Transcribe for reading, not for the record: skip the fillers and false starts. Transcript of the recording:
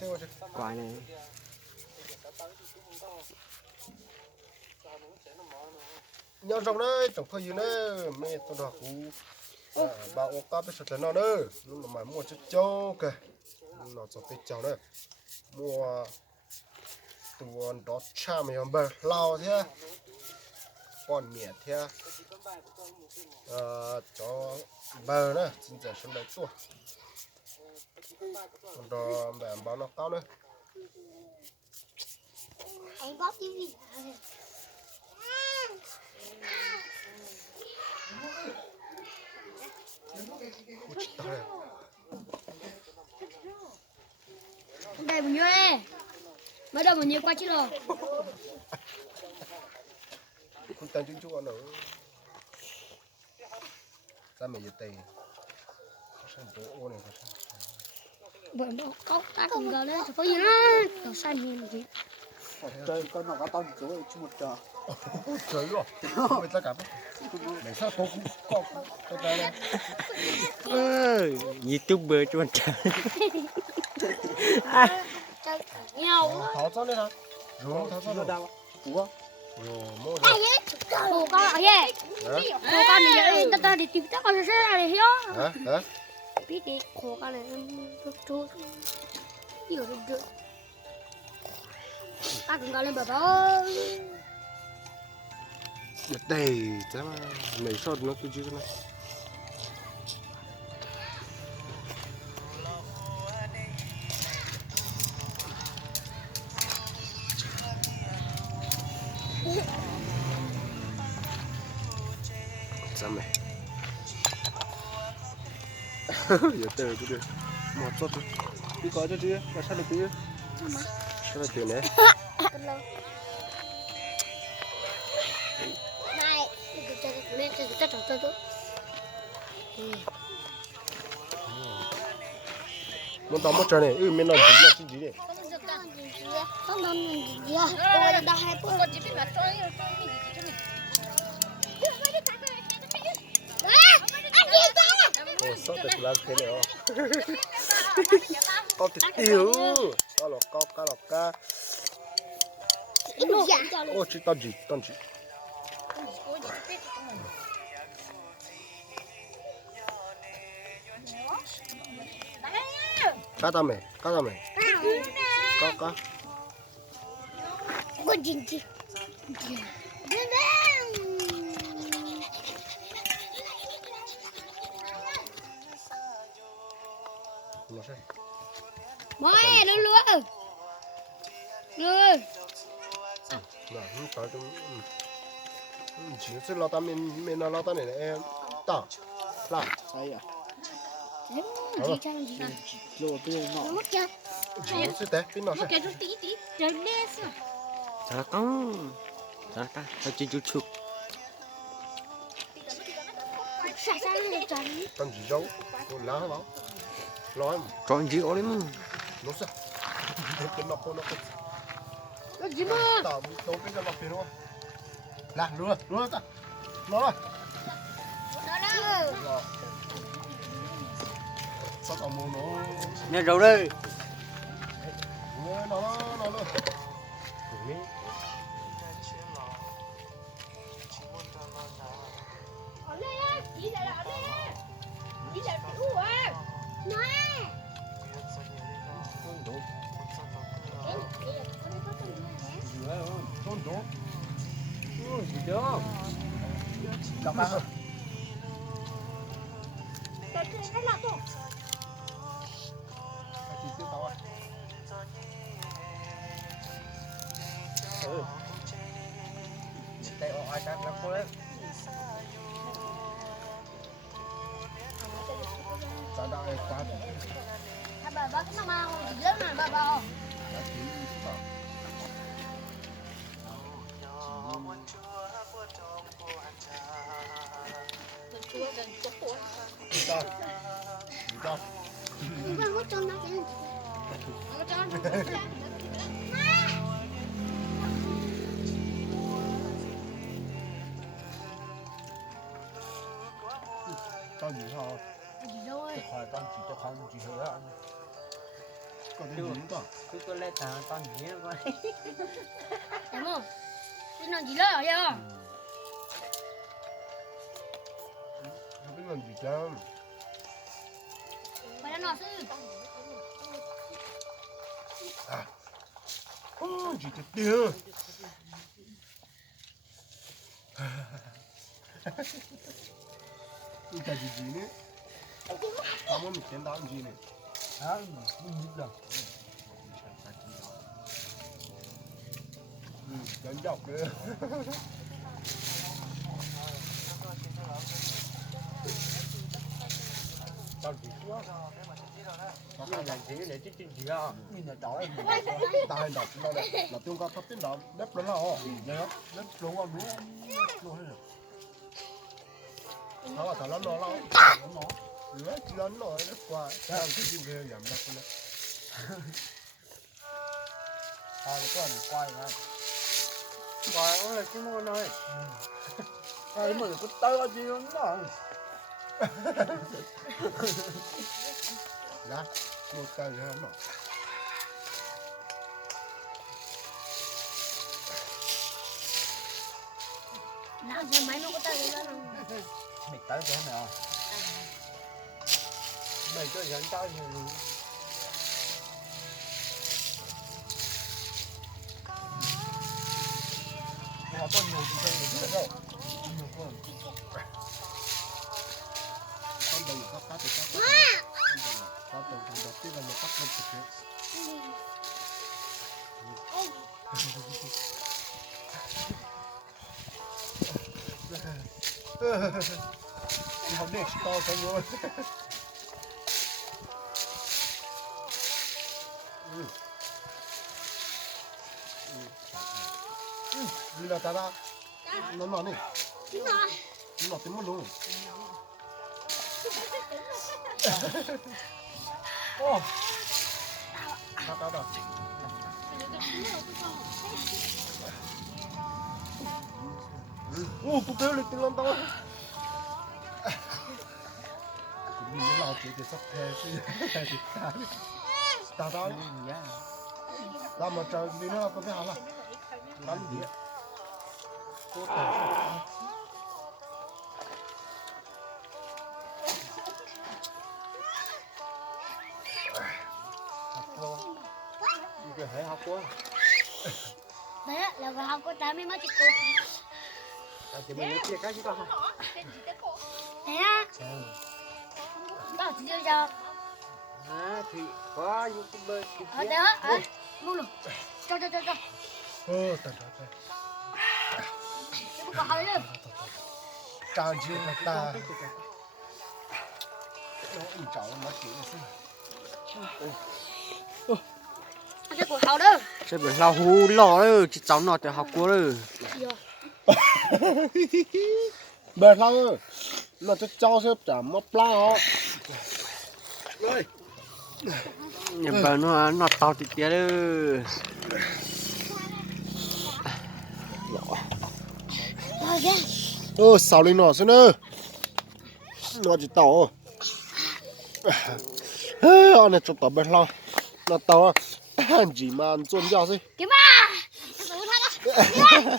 theo chứ. Quả này. Nhau rồng đấy, tổng khơi gì nữa, mẹ tôi đọc cú. Bảo ô cá biết sạch nó nữa, lúc mà mua chút châu kìa, nó cho tết cháu đấy, mua tuần đó cha mày bờ lao thế, còn nhẹ thế, cho bờ nữa, chính giờ xuống đây tua, còn đó mẹ bảo nó cao nữa. Anh bóp cái gì? Đây bao nhiêu đây? Mới đâu bao nhiêu qua chứ rồi?คุณตันจุ๊จุ๊อันนั้นจะไม่ยึดตีเขาใช้โบ้เนี่ยเขาใช้ Bởi bỏ cốc ta cùng gờ lên có gì đó có sai nhìn gì chơi con nó có tao chỗ chung một trò trời rồi người ta cảm để sao tôi cũng có tôi đây YouTuber cho anh trời. nhau tháo cho nên hả rồi tháo cho nó rồi đâu ủa rồi mua ai rồi ấy cô con ở đây cô con này ta đi tìm ta con sẽ này hiểu hả hả biết đi cô con này chú nhiều được ta cùng gờ lên bờ bờยึดตีจะมาไม่ชอบนักจุ๊จุ๊นะจะไม่ยึดตีกูดิหมดตัวđi coi cho chứ là sao được chứ sao được tiền đấy này mẹ cho tôi muốn tao mất trời này mình nói gì này không đâu gì à tôi đã hai bữa ồ sao được làm thế này có thịt tiêu có lọc cá lọc cá ô chỉ tao gì cá tao mày cá có con gì gì nó sẽ mày luôn luôn luôn là không phải trong chỉ sẽ lo tao mình lo tao này em tao là thấy à gì chăng gì rồi bây giờ nó mất chưa chỉ sẽ té cái nó sẽ cái chút tí rồi lên sao Sao con? Sao ta? Sao chưa chút chút? sao sao lên tròn tao chỉ giấu tôi lá hả báo lo em Tròn gì ở mà? nó sẽ cái nó nó gì mà tao đâu cái nó phiền không là luôn ta nó rồi nó sao tao mua nó Nhà rầu đây. nó ở đây chỉ là ở đây chỉ là đủ à nói con đó Gì đó? gặp ăn cái là tôi chỉ tiêu tao à tay ở ai cắt lắm thôi sao đây quá bà bác nó mau gì lớn mà bà Đâu? Không có cho nó cái Tao gì hả? gì đâu ơi khỏi con chỉ cho con chỉ hơi ăn có thể nhìn đó cứ có lẽ thằng con nhé coi Đúng không? Cái nó gì đó rồi chưa? không biết làm gì chứ Phải là nó sư. gì chết tiêu cái gì nữa tao muốn mình kiến đó gì này Hả? Mình nhìn được. đánh dọc nữa tao chỉ quá nó làm gì để chứ chuyện gì đó Mình là chó em. tao hành đọc nó đây là tương quan thấp tiến đó đếp nó là nhớ đếp đúng không đúng luôn nó là thằng nó nó lớn nó đếp qua sao cái gì về giảm đập nó Thôi có anh quay này. coi nó là chứ mua nơi Thôi mà có tơ gì nó rồi. ra một tay nữa nó Nào xe máy nó có tay lên không? Mày tới thế nào? mày cho dẫn tao nhiều luôn nó có nhiều gì đây nữa đâu nhiều con đồng cắt thì cắt con đồng thằng đập tiếp là một cắt con thực hiện học đi to thôi luôn đi là ta ra nó này Chính rồi. nó tính mất luôn ô đó ô tôi kêu lên tiếng lắm tao mình mới làm chuyện thì sắp theo chứ thì ta đó làm mà trời đi nó có cái hả là đánh gì á cái hệ học quá Đấy là vào học có 80 chị cô. thì mình nói chia cái chứ con Thế á? Đó thì chưa cho. thì có youtuber thì Ở đây á, ở. Mua luôn. Cho. ô ta Cái bụng hỏi luôn. ta gì mà ta nó cháu nó chịu xin Cái bụng hỏi đó. sẽ bị lao hú lò đó chứ cháu nó thì học quá đó bè thằng nó cho xếp trả mất lao ơi nhưng mà nó tao thì tiếc đó Rồi kìa. sao lên nó xin ơi nó chỉ tàu anh này cho tàu bè thằng nó tàu anh chỉ mà ăn trốn giao gì Kiếm à. Cái bụng thằng á.